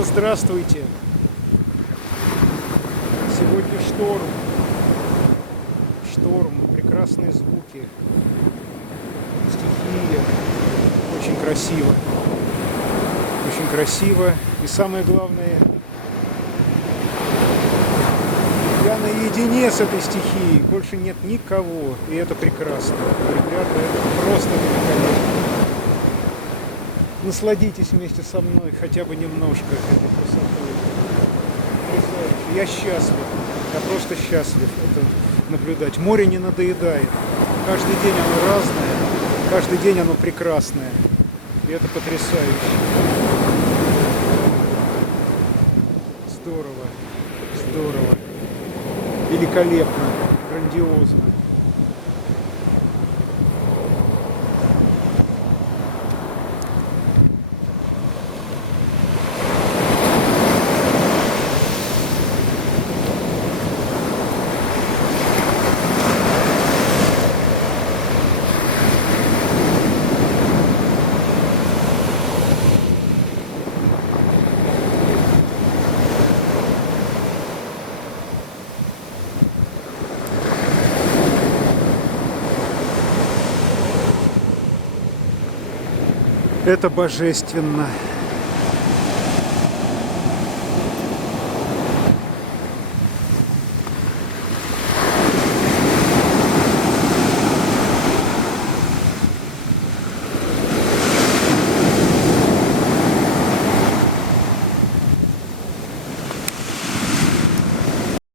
Снова здравствуйте. Сегодня шторм. Шторм, прекрасные звуки, стихия. Очень красиво. Очень красиво. И самое главное, я наедине с этой стихией. Больше нет никого. И это прекрасно. Ребята, это просто великолепно. Насладитесь вместе со мной хотя бы немножко этой красотой. Потрясающе. Я счастлив. Я просто счастлив это наблюдать. Море не надоедает. Каждый день оно разное. Каждый день оно прекрасное. И это потрясающе. Здорово. Здорово. Великолепно. Грандиозно. Это божественно.